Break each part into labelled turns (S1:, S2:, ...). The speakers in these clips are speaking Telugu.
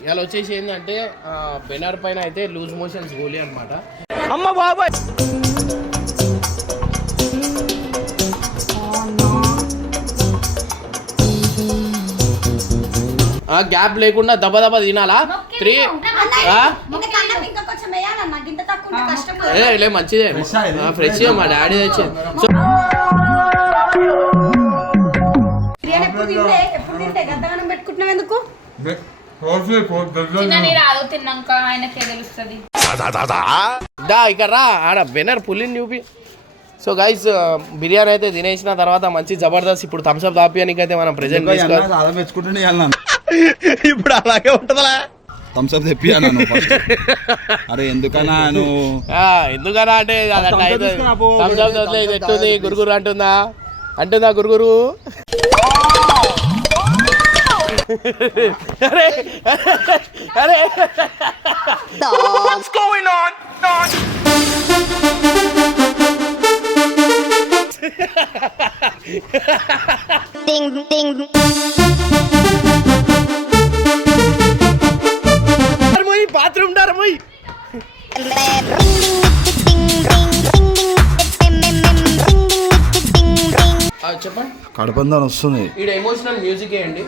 S1: ఇవాళ వచ్చేసి ఏంటంటే బెనర్ పైన అయితే లూజ్ మోషన్స్ గోలీ అనమాట ఆ గ్యాప్ లేకుండా దబ దబ తినాలా? త్రీ? లే మంచిదే? ఫ్రెష్ మా డాడీ తెచ్చింది సో
S2: బిర్యానీ ఎప్పుడు తింటే ఎప్పుడు తింటే? గద్దగానం పెట్టుకుంటున్నావు ఎందుకు?
S3: తిన్నాక ఆయనకే తెలుస్తుంది.
S1: దా ఇక్కడ రా ఆడ బెనర్ పులిని చూపి. సో గైస్ బిర్యానీ అయితే తినేసిన తర్వాత మంచి జబర్దస్త్ ఇప్పుడు థమ్స్అప్ తాపియానికి అయితే మనం ప్రెజెంట్ ఇప్పుడు అలాగే ఉంటుందా
S4: థమ్స్అప్ అరే ఎందుకన్నా నువ్వు?
S1: ఆ, ఎందుకనా అంటే అది అట్లా అయితే. థమ్స్అప్ ఎట్టుంది గురుగురు అంటుందా? అంటుందా గురుగురు? আরে আরে What's going on? on? ding ding
S4: కడపందని వస్తుంది.
S1: ఈడ ఎమోషనల్ మ్యూజిక్ వేయండి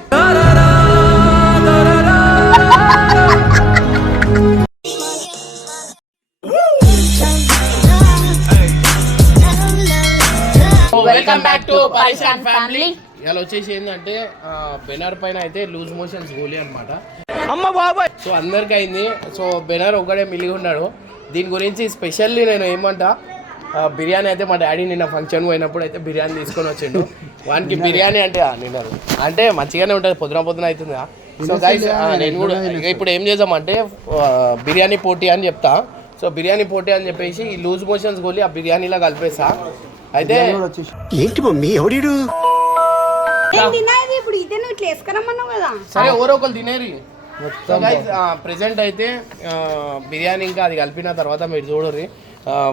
S1: వెల్కమ్ బ్యాక్ టు ఫ్యామిలీ ఇవాళ వచ్చేసి ఏంటంటే బెనర్ పైన అయితే లూజ్ మోషన్స్ గోలీ అనమాట అమ్మ బాబాయ్. సో అందరికి అయింది. సో బెనర్ ఒకడే మిలిగి ఉన్నాడు. దీని గురించి స్పెషల్లీ నేను ఏమంటా బిర్యానీ అయితే మా డాడీ నిన్న ఫంక్షన్ పోయినప్పుడు అయితే బిర్యానీ తీసుకొని వచ్చిండు. వానికి బిర్యానీ అంటే ఆ, నిన్న అంటే మంచిగానే ఉంటుంది పొద్దున పొద్దున అవుతుంది సో గైస్ నేను కూడా ఇప్పుడు ఏం చేద్దామంటే ఆ, బిర్యానీ పోటీ అని చెప్తా. సో బిర్యానీ పోటీ అని చెప్పేసి ఈ లూజ్ మోషన్స్ గోలి ఆ బిర్యానీలో కలిపేసా అయితే
S5: ఏంటి మమ్మీ
S2: కదా.
S1: సరే ఎవరో ఒకరు తినేరి. సో గైస్ ప్రెసెంట్ అయితే బిర్యానీ ఇంకా అది కలిపిన తర్వాత మీరు చూడరు.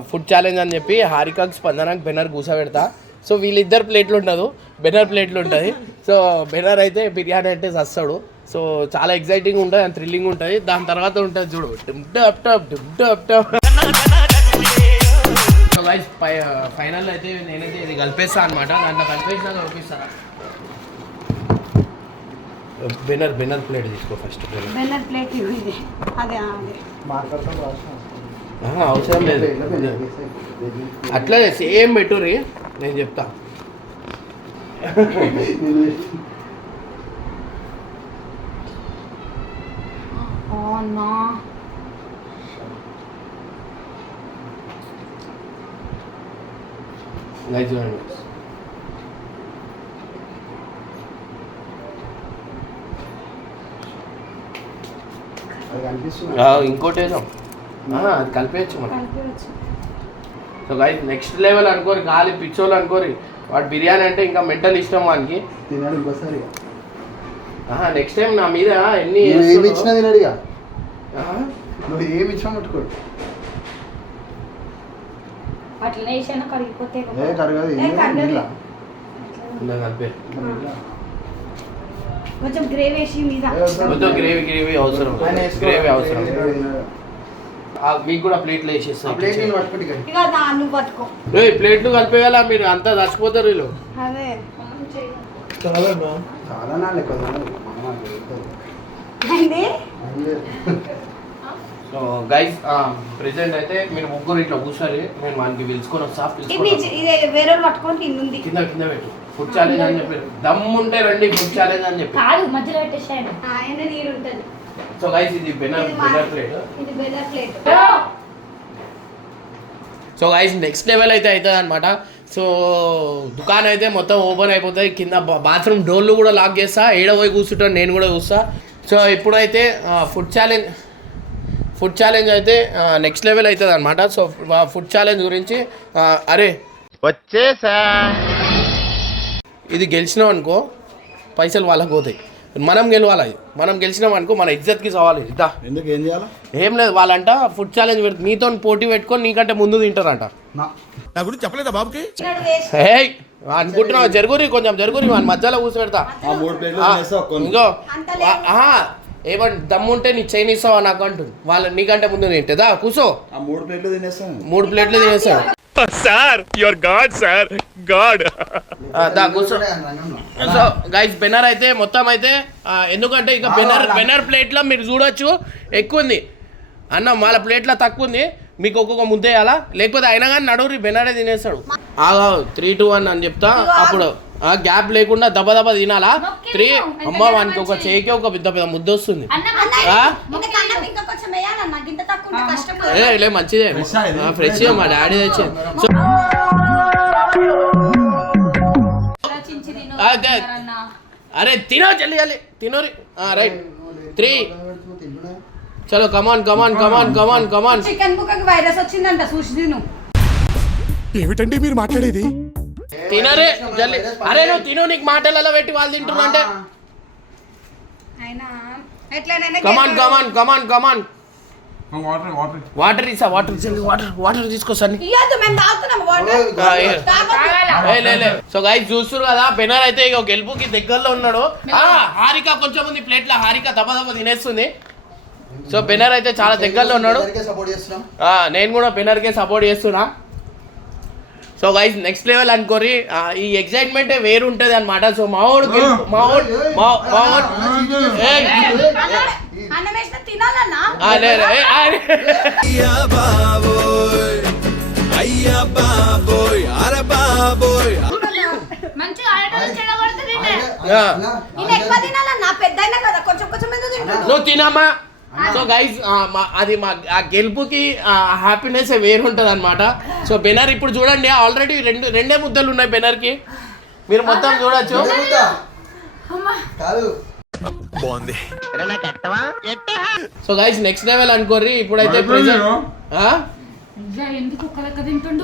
S1: ఫుడ్ ఛాలెంజ్ అని చెప్పి హారికాకి స్పందనకి బెనర్ కూసబెడతా. సో వీళ్ళిద్దరు ప్లేట్లు ఉండదు బెనర్ ప్లేట్లు ఉంటుంది. సో బెనర్ అయితే బిర్యానీ అంటే చస్తాడు సో చాలా ఎగ్జైటింగ్ ఉంటుంది అండ్ థ్రిల్లింగ్ ఉంటుంది. దాని తర్వాత ఉంటుంది చూడు టప్ టప్ టప్ టప్ సో గైస్ ఫైనల్ అయితే నేనైతే ఇది కలిపేస్తా అనమాట దాంట్లో కలిపేసినా కలిపిస్తారా బెనర్ బెనర్ ప్లేట్ తీసుకో ఫస్ట్ బెనర్.
S2: ప్లేట్ ఇది అదే అదే.
S1: ఆహా, అవసరం లేదు. అట్లనే సేమ్ పెట్టుర్రి నేను చెప్తా. లైక్ చూడండి ఇంకోటి అది కలిపేయచ్చు మనం
S2: కలిపి
S1: సో గైస్ నెక్స్ట్ లెవెల్ అనుకోరి గాలి పిచ్చోళ్ళు అనుకోరి. వాడు బిర్యానీ అంటే ఇంకా మెంటల్ ఇష్టం వానికి.
S6: తినాడు ఇంకోసారి
S1: నెక్స్ట్ టైం నా మీద ఎన్ని
S6: నువ్వు ఏమి? ఇచ్చినా తినాడు ఇక. ఏమి ఇచ్చినా
S3: అట్లనే వేసాను కరిగిపోతే
S2: కొంచెం గ్రేవ్ వేసి మీద.
S1: వద్దు గ్రేవీ గ్రేవీ అవసరం. గ్రేవీ అవసరం. మీకు కూడా ప్లేట్లు ఏయ్, ప్లేట్లు కలిపేయాలా? మీరు అంతా చచ్చిపోతారు వీళ్ళు. సో గైస్ ప్రెసెంట్ అయితే మీరు ముగ్గురు ఇట్లా కూర్చోాలి నేను వానికి పిలుచుకొని వస్తా
S2: ఇది
S1: పిలుచుకొని
S2: నీ- ఇది వేరే వాళ్ళు పట్టుకొని తిన్నుంది.
S1: కింద కింద పెట్టు. ఫుడ్ ఛాలెంజ్ అని చెప్పారు. దమ్ము ఉంటే రండి ఫుడ్ ఛాలెంజ్ అని చెప్పి
S3: మధ్యలో పెట్టేసాను
S2: ఆయన నీరు ఉంటుంది
S1: సో గైస్ ఇది బెనర్ బెనర్ ప్లేట్
S2: ఇది బెల్లర్ plate
S1: so guys next level అయితే అవుతుంది అనమాట సో దుకాణం అయితే మొత్తం ఓపెన్ అయిపోతుంది. కింద బాత్రూమ్ డోర్లు కూడా లాక్ చేస్తా. ఏడ పోయి కూర్చుంటాను నేను కూడా చూస్తా. సో ఇప్పుడైతే ఫుడ్ ఛాలెంజ్ ఫుడ్ ఛాలెంజ్ అయితే నెక్స్ట్ లెవెల్ అవుతుంది అనమాట సో ఫుడ్ ఛాలెంజ్ గురించి అరే వచ్చేసా ఇది గెలిచినాం అనుకో పైసలు వాళ్ళకి పోతాయి. మనం గెలవాలి. అది. మనం గెలిచినాం అనుకో మన ఇజ్జత్కి సవాలి ఇద్దా.
S4: ఎందుకు ఏం చేయాలా?
S1: ఏం లేదు వాళ్ళంట ఫుడ్ ఛాలెంజ్ పెడుతుంది నీతో పోటీ పెట్టుకొని నీకంటే ముందు తింటారంట.
S4: నా
S5: గురించి చెప్పలేదా బాబుకి?
S1: ఏయ్ అనుకుంటున్నావు? జరుగురి కొంచెం జరుగురి వాళ్ళ మధ్యలో కూర్చోబెడతా. ఇంకో ఏమంటే దమ్ముంటే నీ చైన్ ఇస్తావా నాకు అంటుంది. వాళ్ళ నీకంటే ముందు తింటుందా కూసో.
S4: ఆ మూడు ప్లేట్లు తినేస్తాను.
S1: మూడు ప్లేట్లు తినేస్తాడు
S5: sir your god sir. God.
S1: దా కూర్చో సో గైస్ బెనర్ అయితే మొత్తం అయితే ఎందుకంటే ఇక బెనర్ బెనర్ ప్లేట్లో మీరు చూడొచ్చు. ఎక్కువ ఉంది అన్న వాళ్ళ ప్లేట్లో తక్కువ ఉంది మీకు ఒక్కొక్క ముద్ద వేయాలా? లేకపోతే అయినా కానీ నడువురి బెనరే తినేస్తాడు. ఆగా త్రీ టూ వన్ అని చెప్తా. అప్పుడు గ్యాప్ లేకుండా దబ దబ తినాలా? త్రీ అమ్మ వానికి ఒక చేయికి ఒక పెద్ద పెద్ద ముద్ద వస్తుంది. లే మంచిదే? ఫ్రెష్ మా డాడీ తెచ్చి సో
S3: ఆలోచించి తిను
S1: ఆ, గా-
S3: అన్న.
S1: అరే తినో జల్లి జల్లి. తినోరి రైట్. త్రీ. చలో come on come on come on come on come on
S2: chicken బుక్కకి virus వచ్చిందంట తిను.
S5: ఏమిటండి మీరు మాట్లాడేది?
S1: తినరే జల్లి. అరే నువ్వు తిను నీకు మాటలలో పెట్టి వాళ్ళు తింటున్నా అంటే. Come on come on come on come on
S4: water
S1: ఇస్తా వాటర్ జల్లి వాటర్ వాటర్ తీసుకో సన్ని.
S2: ఇయ్యద్దు మేము తాగుతున్నాం వాటర్
S1: ఆ, ఏ.
S2: తాగొద్దు.
S1: ఏ, లే, లే. సో గైస్ చూస్తున్నారు కదా బెనర్ అయితే ఇక గెలుపుకి దగ్గరలో ఉన్నాడు. ఆ, హారిక కొంచెం ఉంది ప్లేట్లో హారిక దబ దబ తినేస్తుంది. సో బెనర్ అయితే చాలా దగ్గరలో ఉన్నాడు.
S6: సపోర్ట్ చేస్తున్నాం.
S1: ఆ, నేను కూడా బెనర్కే సపోర్ట్ చేస్తున్నా. సో గైస్ నెక్స్ట్ లెవెల్ అనుకోరి ఆ, ఈ ఎక్సైట్మెంట్ వేరు ఉంటుంది అనమాట సో మావాడు మావాడు మా- మావాడు
S2: కొంచెం కొంచెం ఎందుకు తింటున్నావు
S1: నువ్వు తినమ్మా సో గైస్ అది మా ఆ గెలుపుకి హ్యాపీనెస్ వేరు ఉంటుంది అనమాట సో బెనర్ ఇప్పుడు చూడండి ఆల్రెడీ రెండు రెండే ముద్దలు ఉన్నాయి బెనర్కి మీరు మొత్తం చూడొచ్చు.
S6: కాదు.
S5: బాగుంది.
S1: సో గైస్ నెక్స్ట్ లెవెల్ అనుకోర్రి ఇప్పుడైతే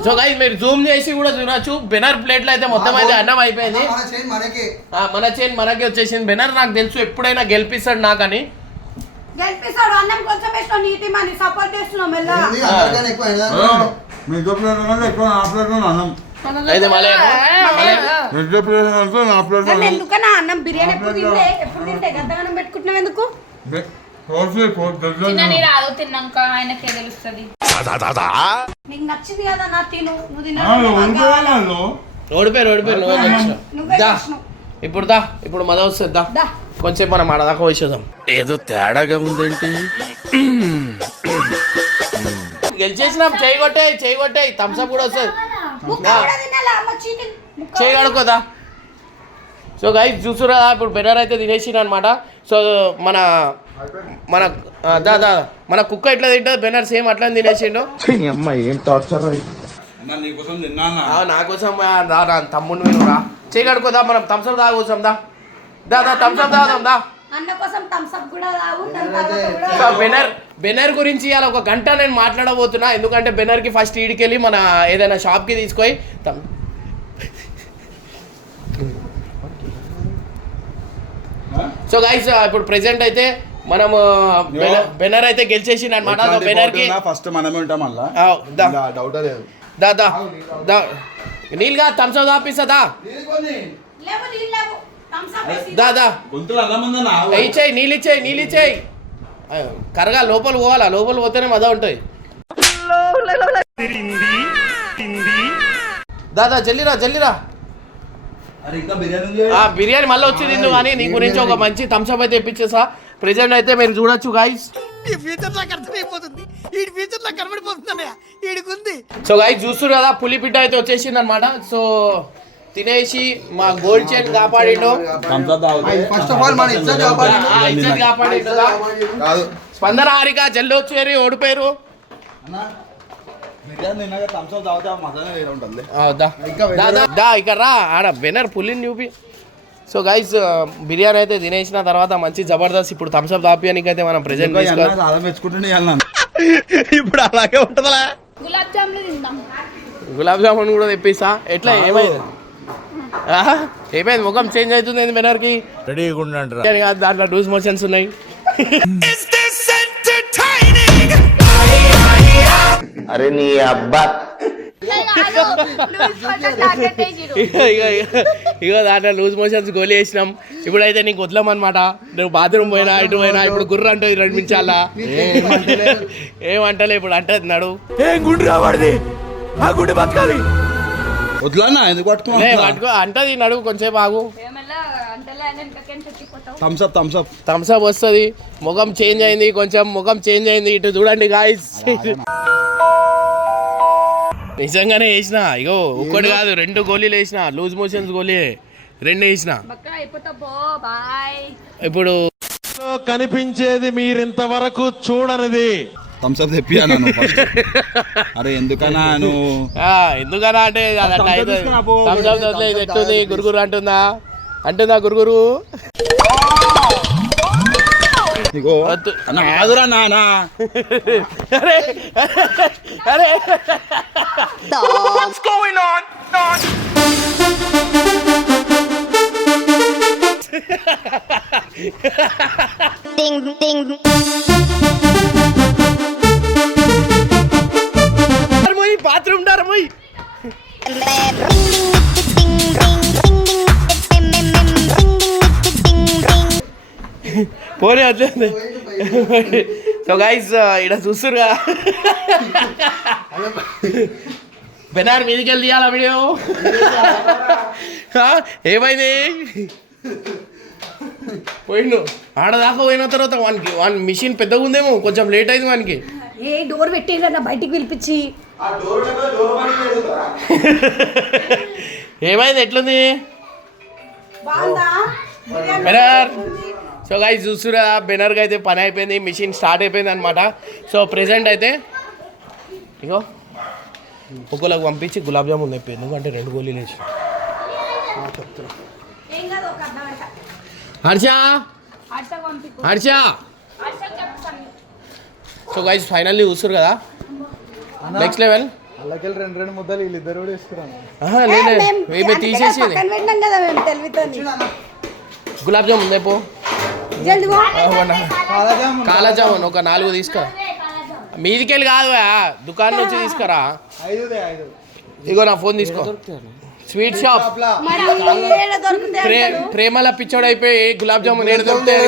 S1: సో గైస్ మీరు జూమ్ చేసి కూడా చూడొచ్చు. బెనర్ ప్లేట్లో అయితే మొత్తం అయితే అన్నం అయిపోయింది.
S6: మన చేయి మనకి.
S1: ఆ, మన చైన్ మనకి వచ్చేసింది. బెనర్ నాకు తెలుసు ఎప్పుడైనా గెలిపిస్తాడు నాకని.
S2: గెలిపిస్తాడు అన్నం కొంచెం వేసిన నీటి మని సపోర్ట్ చేస్తున్నాం
S6: ఎక్కువ
S4: నా అన్నం?
S1: అయితే మళ్ళీ
S4: ఇద్దరు ప్లేట్ అంటే నా ప్లేట్
S2: నన్ను ఎందుకన్నా? అన్నం బిర్యానీ ఎప్పుడు తింటే? ఎప్పుడు తింటే? గద్దగనం పెట్టుకుంటున్నావు ఎందుకు?
S3: తిన్నాక ఆయనకే తెలుస్తుంది.
S2: నీకు నచ్చింది కదా నా తిను. నువ్వు
S1: ఓడిపోయారు ఓడిపోయారు నువ్వే. ఇప్పుడు దా ఇప్పుడు మద వస్తుంది దా. కొంచెం మనం ఆడదాకా వచ్చేద్దాం
S5: ఏదో తేడాగా ఉందేంటి
S1: గెలిచేసినాం చేయి కొట్టే చేయి కొట్టే థమ్స్అప్ కూడా వస్తుంది. దా. చేయి కడుకోదా సో గైస్ చూసురా ఇప్పుడు బెనర్ అయితే తినేసిన అనమాట సో మన మన ఆ, దా దా. మన కుక్క ఎట్లా తింటుంది? బెనర్ సేమ్ అట్లా తినేసిండు.
S4: తిన్నానా?
S1: ఆ, నా కోసం రా రా తమ్ముడు మీరు రా. చేయి కడుకోదా మనం థమ్స్అప్ తాగొచ్చాం దా. దా దా థమ్స్అప్ తాగుదాం దా
S2: అన్న కోసం థమ్స్అప్ కూడా తాగు దాని తర్వాత కూడా
S1: సో బెనర్ బెనర్ గురించి ఇవాళ ఒక గంట నేను మాట్లాడబోతున్నా. ఎందుకంటే బెనర్కి ఫస్ట్ ఈడికెళ్ళి మన ఏదైనా షాప్కి తీసుకొని తమ్- సో గైస్ ఇప్పుడు ప్రెసెంట్ అయితే మనము బెనర్- బెనర్ అయితే గెలిచేసిండు అనమాట బెనర్కి
S4: ఫస్ట్ మనమే ఉంటాం మళ్ళా డౌట్ లేదు
S1: దా దా దా. నీళ్ళుగా థమ్స్అప్ దా దా
S4: గొంతులు అల్లమందనా
S1: ఇచ్చేయి నీళ్ళు ఇచ్చేయి నీళ్ళు ఇచ్చేయి. కరగా లోపల పోవాలా? లోపల పోతేనే మజా ఉంటుంది. దాదా జల్లిరా జల్లిరా.
S4: బిర్యానీ
S1: ఆ బిర్యానీ మళ్ళీ వచ్చి తిందు కానీ నీ గురించి ఒక మంచి థమ్స్అప్ అయితే ఇప్పించేసా. ప్రెజెంట్ అయితే మీరు చూడొచ్చు గాయస్
S5: ఈ ఫ్యూచర్ నాకు అర్థమైపోతుంది. ఈ ఫ్యూచర్ నాకు కనబడిపోతుందన్నయ్య ఈడికుంది
S1: సో గాయస్ చూస్తున్నారు కదా పులి పిట్ట అయితే వచ్చేసింది అనమాట సో తినేసి మా గోల్డ్ చైన్ కాపాడిండు.
S6: ఫస్ట్ ఆఫ్ ఆల్ మన ఇజ్జత్ కాపాడి.
S1: ఆ, ఇజ్జత్ కాపాడిండు
S4: కాదు.
S1: స్పందన హారిక జల్లి వచ్చారు ఓడిపోయారు దా.
S6: ఇంకా
S1: దా, దా, దా ఇక్కడ రా. ఆడ బెనర్ పులిని చూపి. సో గైస్ బిర్యానీ అయితే తినేసిన తర్వాత మంచి జబర్దస్త్ ఇప్పుడు థమ్స్అప్ తాపియానికి అయితే మనం ప్రెజెంట్
S5: ఇప్పుడు అలాగే ఉంటుందా
S3: గులాబ్ జాములు తిందాం.
S1: గులాబ్ జామున్ కూడా తెప్పిస్తా. ఎట్లా? ఏమైంది? ఏమైంది? ముఖం చేంజ్ అవుతుంది ఏంది బెనర్కి
S5: రెడీగా ఉండండి
S1: దాంట్లో లూజ్ మోషన్స్ ఉన్నాయి.
S7: అరే నీ అబ్బా.
S1: ఇగో ఇగో ఇగో ఇగో దాంట్లో లూజ్ మోషన్స్ గోలీ వేసినాం ఇప్పుడైతే నీకు వదలమన్నమాట. నువ్వు బాత్రూమ్ పోయినా ఇటు పోయినా ఇప్పుడు గుర్ర అంటుంది రెండు నిమిషాల ఏమంటలే ఇప్పుడు అంటది నడు.
S4: వద్దులన్నా ఎందుకు
S1: లే,
S4: పట్టుకున్నా
S1: పట్టుకో. అంటది నడువు కొంచెం బాగు
S4: Thums Up Thums Up
S1: Thums Up వస్తుంది. ముఖం చేంజ్ అయింది కొంచెం ముఖం చేంజ్ అయింది. ఇటు చూడండి గాయస్ నిజంగానే వేసిన. ఇగో ఒక్కటి కాదు రెండు గోళీలు వేసిన. లూజ్ మోషన్స్ గోళీ రెండు వేసిన. ఇప్పుడు
S7: కనిపించేది మీరింతవరకు చూడనిది.
S4: థమ్స్ అప్ తెప్పియా నన్ను first. అరే ఎందుకన్నా నువ్వు?
S1: ఆ, ఎందుకనా అంటే ఎట్టుంది? గురుగురు అంటుందా? అంటుందా గురుగురు?
S4: ఇగో
S1: వద్దు.
S4: అన్న కాదురా నానా.
S1: అరే అరే. డర్మోయ్ పోనీ అట్లే సో గైస్ ఇక్కడ చూస్తురుగా బెనార్ మీదికి వెళ్ళి తీయాలా వీడియో? ఏమైంది? పోయిండు. ఆడదాకా పోయిన తర్వాత వానికి వాని మిషన్ పెద్దగా ఉందేమో కొంచెం లేట్ అయింది వానికి.
S2: ఏ డోర్ పెట్టేదన్న బయటికి పిలిపించి.
S1: ఏమైంది? ఎట్లుంది? బెనర్! సో గైస్ చూస్తురా బెనర్గా అయితే పని అయిపోయింది మిషన్ స్టార్ట్ అయిపోయింది అనమాట సో ప్రెసెంట్ అయితే ఇగో ఒక్కొక్కలకు పంపించి గులాబ్ జామున్ తెప్పి ఎందుకంటే రెండు గోళీలు వేసి. Harsha! Harsha. So guys finally చూస్తురు కదా? నెక్స్ట్ లెవెల్
S6: అలాకెళ్ళి రెండు రెండు ముద్దలు వీళ్ళిద్దరు కూడా వేసుకురాను.
S1: లేదు మేము తీసేసేది
S2: పక్కన పెట్టినాం కదా మేము తెలివితో
S1: గులాబ్ జామున్ తెపో
S2: జల్ది పో.
S1: కాలా జామున్ ఒక నాలుగు తీసుకురా. మీదికెళ్ళి కాదు దుకాణం నుంచి తీసుకురా. ఇగో నా ఫోన్ తీసుకో. Sweet shop. ప్రేమల పిచ్చోడు అయిపోయి గులాబ్ జామున్ ఏడు దొరుకుతాయి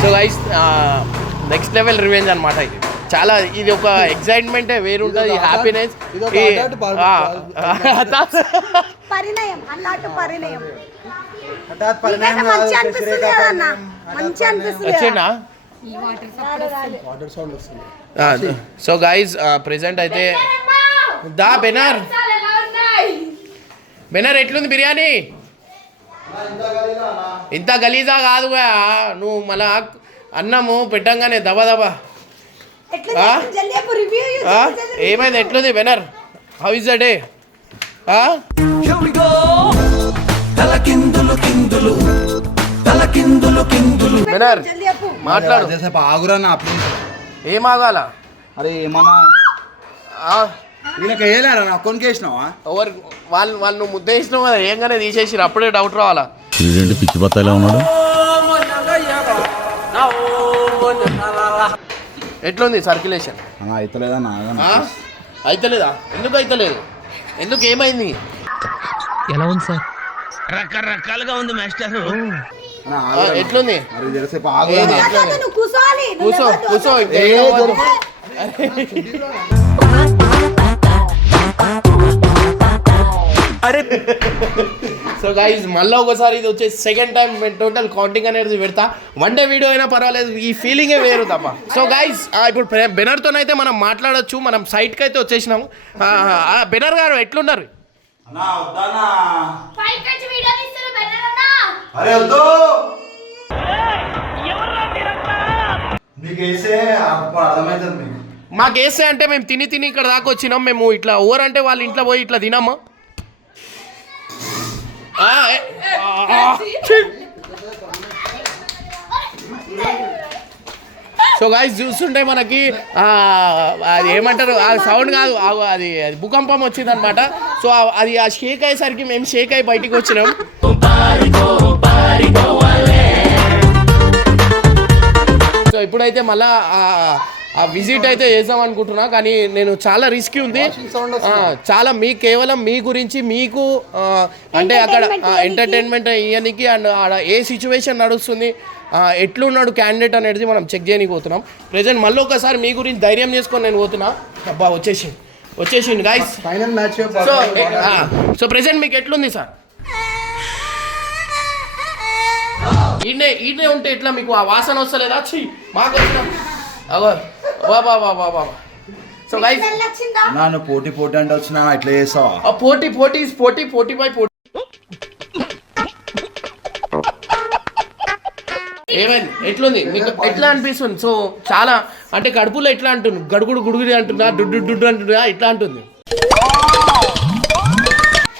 S1: so guys next level revenge అనమాట ఇది. చాలా ఇది ఒక ఎక్సైట్మెంట్ వేరుంటుంది హ్యాపీనెస్
S2: పరిణయం అన్నట్టు పరిణయం. మంచి అనిపిస్తుంది మంచి అనిపిస్తుంది
S1: సో గైస్ ప్రెసెంట్ అయితే దా బెనర్ బెనర్ ఎట్లుంది బిర్యానీ? ఇంత గలీజా కాదు. నువ్వు మళ్ళా అన్నము పెట్టంగానే దబ దబ? ఏమైంది? ఎట్లుంది? బెనర్ హౌ ఇస్ ద డే బెనర్
S2: జల్ది చెప్పు
S1: మాట్లాడు.
S4: చేసేపు ఆగురా నా ప్లీజ్
S1: ఏం ఆగాల
S4: అరే ఏమన్నా? వీళ్ళకి వేయలేరా? నా అక్కడికి వేసినావా?
S1: ఎవరు? వాళ్ళు వాళ్ళు నువ్వు ముద్ద వేసినావు కదా ఏంగానే తీసేసిరు అప్పుడే డౌట్ రావాలా?
S7: పిచ్చి బత్తాయిలా ఉన్నాడు.
S1: ఎట్లుంది సర్క్యులేషన్?
S4: అవుతలేదా
S1: అయితలేదా ఎందుకు అయితలేదు? ఎందుకు ఏమైంది. ఎట్లుంది?
S4: ఆగురా.
S1: ఏది?
S4: నా.
S2: కాదు, నువ్వు కూర్చోవాలి నువ్వు
S1: కూసో కూసో
S2: వద్దు.
S1: సో గైజ్ మళ్ళీ ఒకసారి ఇది వచ్చే సెకండ్ టైం టోటల్ కౌంటింగ్ అనేది పెడతా. వన్ డే వీడియో అయినా పర్వాలేదు ఈ ఫీలింగే వేరు తప్ప. సో గైజ్ ఇప్పుడు బెనర్తో అయితే మనం మాట్లాడొచ్చు మనం సైట్కి అయితే వచ్చేసినాం బెనర్ గారు ఎట్లున్నారు?
S4: అన్న, వద్దన్నా.
S3: పైకి వచ్చి వీడియో తీస్తారు బెటర్ అన్నా.
S4: అరే వద్దు! నీకు వేసే అప్పుడు అర్థమవుతుంది మీకు.
S1: మాకు వేస్తే అంటే మేము తిని తిని ఇక్కడ దాకా వచ్చినాం. మేము ఇట్లా ఓవర్ అంటే వాళ్ళ ఇంట్లో పోయి ఇట్లా తినామా. Ah, eh. సో గాయస్ చూస్తుంటే మనకి అది ఏమంటారు? ఆ సౌండ్ కాదు అది అది భూకంపం వచ్చింది అనమాట సో అది ఆ షేక్ అయ్యేసరికి మేము షేక్ అయ్యి బయటికి వచ్చినాం. సో ఇప్పుడైతే మళ్ళా ఆ విజిట్ అయితే చేద్దాం అనుకుంటున్నా కానీ నేను చాలా రిస్కీ ఉంది. చాలా మీ కేవలం మీ గురించి మీకు అంటే అక్కడ ఎంటర్టైన్మెంట్ ఇవ్వడానికి అండ్ ఆడ ఏ సిచ్యువేషన్ నడుస్తుంది ఎట్లున్నాడు క్యాండిడేట్ అనేది మనం చెక్ చేయడానికి పోతున్నాం. ప్రజెంట్ మళ్ళీ ఒకసారి మీ గురించి ధైర్యం చేసుకొని నేను పోతున్నా. అబ్బా వచ్చేసి వచ్చేసింది guys
S6: final match
S1: so so present మీకు ఎట్లుంది సార్? ఈయనే ఈయనే ఉంటే ఎట్లా మీకు ఆ వాసన వస్తలేదా? ఛీ మాకు వచ్చిన అగో. వా బా బా బా బా సో గైస్
S4: నన్ను పోటీ పోటీ అంటే వచ్చినా ఇట్లా చేస్తావా?
S1: ఆ పోటీ పోటీ పోటీ పోటీ బై పోటీ. ఏమైంది? ఎట్లుంది? మీకు ఎట్లా అనిపిస్తుంది? సో చాలా అంటే కడుపులో ఎట్లా అంటుంది? గడుగుడు గుడుగుడి అంటుందా? డుడ్డు డుడ్డు అంటుందా? ఇట్లా అంటుంది.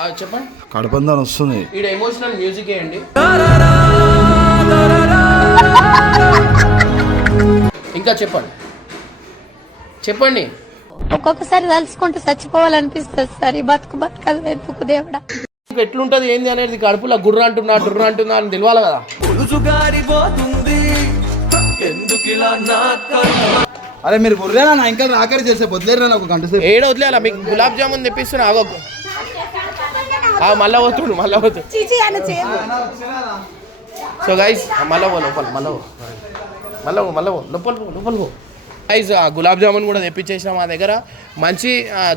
S1: ఆ, చెప్పండి.
S4: కడపందని వస్తుంది.
S1: ఈడ ఎమోషనల్ మ్యూజిక్ వేయండి ఇంకా చెప్పండి. చెప్పండి.
S8: ఒక్కొక్కసారి తలుచుకుంటూ చచ్చిపోవాలనిపిస్తుంది సార్. ఈ బతుకు బతకదు వెతుకు దేవుడా.
S1: ఎట్లుంటది ఏంది అనేది కడుపులో గుర్ర అంటున్నా డుర్ర అంటున్నా అని తెలియాలి కదా.
S4: అరే మీరు బుర్రేనా నా ఇంకా రాకరి చేసే వదిలేరు ఒక గంట సేపు.
S1: ఏడ వదిలేయాల మీకు గులాబ్ జామున్ తెప్పిస్తున్నా ఆగొక ఆ, మళ్ళా పోతుండు మళ్ళా పోతుండు. సో గైస్ మళ్ళా పో లోపల మళ్ళా పో. మళ్ళా పో మళ్ళా పో. లోపల పో లోపల పో. గైస్ గులాబ్ జామున్ కూడా తెప్పించేసినాం మా దగ్గర. మంచి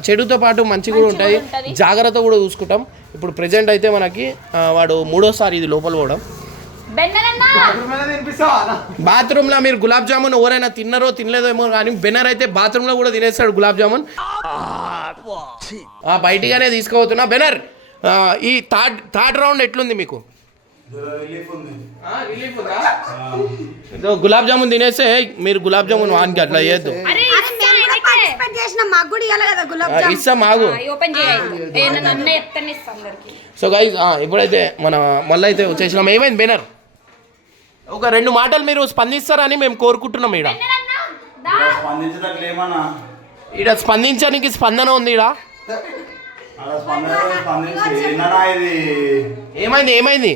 S1: చెడుతో పాటు మంచి కూడా ఉంటాయి. జాగ్రత్త కూడా చూసుకుంటాం. ఇప్పుడు ప్రెజెంట్ అయితే మనకి వాడు మూడోసారి ఇది లోపల పోవడం. బాత్రూంలో మీరు గులాబ్ జామున్ ఎవరైనా తిన్నారో తినలేదో ఏమో కానీ బెన్నర్ అయితే బాత్రూంలో కూడా తినేస్తాడు గులాబ్ జామున్. ఆ, బయటిగానే తీసుకుపోతున్నా. బెనర్ ఈ థర్డ్ థర్డ్ రౌండ్ ఎట్లుంది మీకు? గులాబ్ జామున్ తినేస్తే మీరు గులాబ్ జామున్ వానికి అట్లా చేయొద్దు. ఇస్తాం ఆగు సో గైజ్ ఇప్పుడైతే మన మళ్ళీ అయితే వచ్చేసినాం ఏమైంది బెనర్ ఒక రెండు మాటలు మీరు స్పందిస్తారని మేము కోరుకుంటున్నాం ఈడ. ఈడ స్పందించడానికి స్పందన ఉంది ఈడ.
S4: అలా స్పందన స్పందించి ఏందన్నా ఇది?
S1: ఏమైంది ఏమైంది?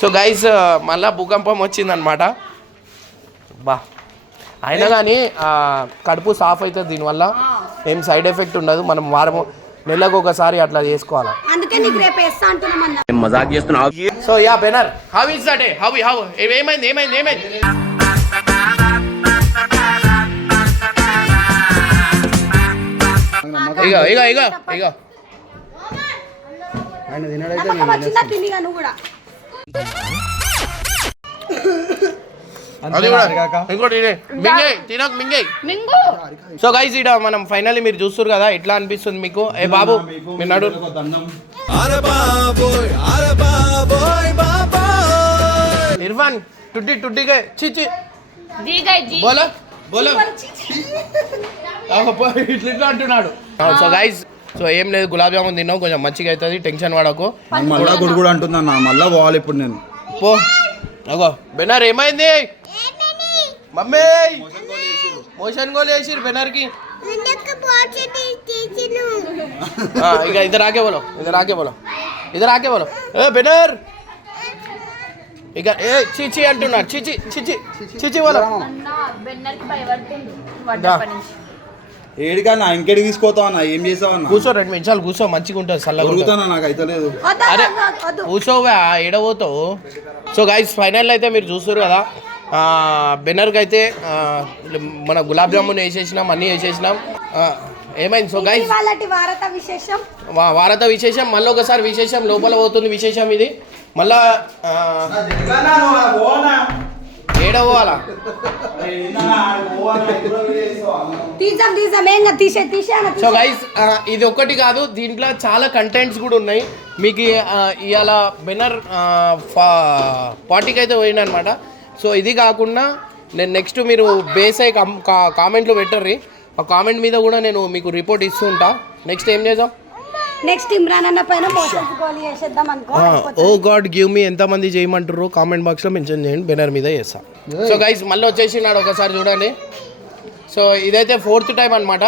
S1: సో గైస్ మళ్ళా భూకంపం వచ్చిందనమాట బా. అయినా కానీ కడుపు సాఫ్ అవుతుంది దీనివల్ల. ఏం సైడ్ ఎఫెక్ట్ ఉండదు. మనం వారము నెలకు ఒకసారి అట్లా చేసుకోవాలి. So yeah బెనర్. How is that how how ఏమైంది ఏమైంది ఏమైంది? ఇగో ఇగో ఇగో ఇగో.
S6: ఆయన తినడైతే
S2: నువ్వు కూడా.
S1: సో గైస్ ఇడ మనం ఫైనల్లీ మీరు చూస్తారు కదా ఎట్లా అనిపిస్తుంది మీకు? ఏ బాబు మీరు నడు. ఇర్ఫాన్ టుడ్డి టుడ్డిగా చి చి
S3: జీ గై జీ
S1: బోలో. బోలో ఇట్లా అంటున్నాడు సో గైస్ సో ఏం లేదు గులాబ్ జామున్ తిన్నావు కొంచెం మంచిగా అవుతుంది టెన్షన్ పడకు
S4: మళ్ళా గుడి కూడా అంటున్నాను మళ్ళా పోవాలి ఇప్పుడు నేను
S1: పో అగో బెనర్ ఏమైంది మమ్మీ మోషన్ గోల్ వేసిరు బెనర్కి ఇక ఇద్దరు రాకే బోలో ఇద్దరు రాకే బోలో ఇద్దరు రాకే బోలో ఏ బెనర్ ఇక ఏ చిచి అంటున్నాడు చిచి చిచి చిచి
S3: బోలో
S4: ఏడికన్నా ఇంకెడి తీసుకోతావు అన్న ఏం చేసావన్నా
S1: కూర్చో రెండు నిమిషాలు కూర్చో మంచిగా ఉంటుంది చల్లగా.
S4: దొరుకుతానా నాకు అయితే లేదు.
S1: అరే కూర్చోవా ఏడబోతావు సో గైస్ ఫైనల్ అయితే మీరు చూస్తారు కదా. ఆ, బెనర్కి అయితే ఆ, మన గులాబ్ జామున్ వేసేసినాం అన్నీ వేసేసినాం. ఆ, ఏమైంది? సో గైస్
S2: ఇవాళటి వారత విశేషం.
S1: వా- వారత విశేషం మళ్ళీ ఒకసారి విశేషం లోపల పోతుంది విశేషం ఇది. మళ్ళా ఆ, ఏడ పోవాలా
S2: తీసాం తీసాం. ఏం కాదు, తీసే తీసే అన్న,
S1: సో
S2: తీసే.
S1: గైస్ ఇది ఒక్కటి కాదు దీంట్లో చాలా కంటెంట్స్ కూడా ఉన్నాయి. మీకు ఇవాళ బెనర్ పార్టీకి అయితే పోయిన అనమాట సో ఇది కాకుండా నేను నెక్స్ట్ మీరు బేస్ అయ్యి కామెంట్లు పెట్టర్రి. ఆ కామెంట్ మీద కూడా నేను మీకు రిపోర్ట్ ఇస్తూ ఉంటా నెక్స్ట్ ఏం చేద్దాం?
S2: నెక్స్ట్ ఇమ్రాన్ అన్న పైన మోషన్స్ గోలీ వేసేద్దాం అనుకో.
S1: ఓ గాడ్ గివ్ మీ ఎంతమంది చేయమంటారు కామెంట్ బాక్స్లో మెన్షన్ చేయండి. బెనర్ మీద చేస్తా. సో గైస్ మళ్ళీ వచ్చేసి నాడు ఒకసారి చూడండి. సో ఇదైతే ఫోర్త్ టైం అనమాట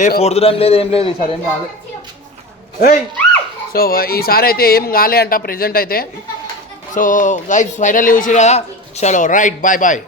S4: ఏ ఫోర్త్ టైం లేదు ఏం లేదు సరే ఏం కాదు.
S1: సో ఈసారి అయితే ఏం కాలే అంట ప్రెజెంట్ అయితే. సో గైస్ ఫైనల్ చూసి కదా? చలో రైట్ బాయ్ బాయ్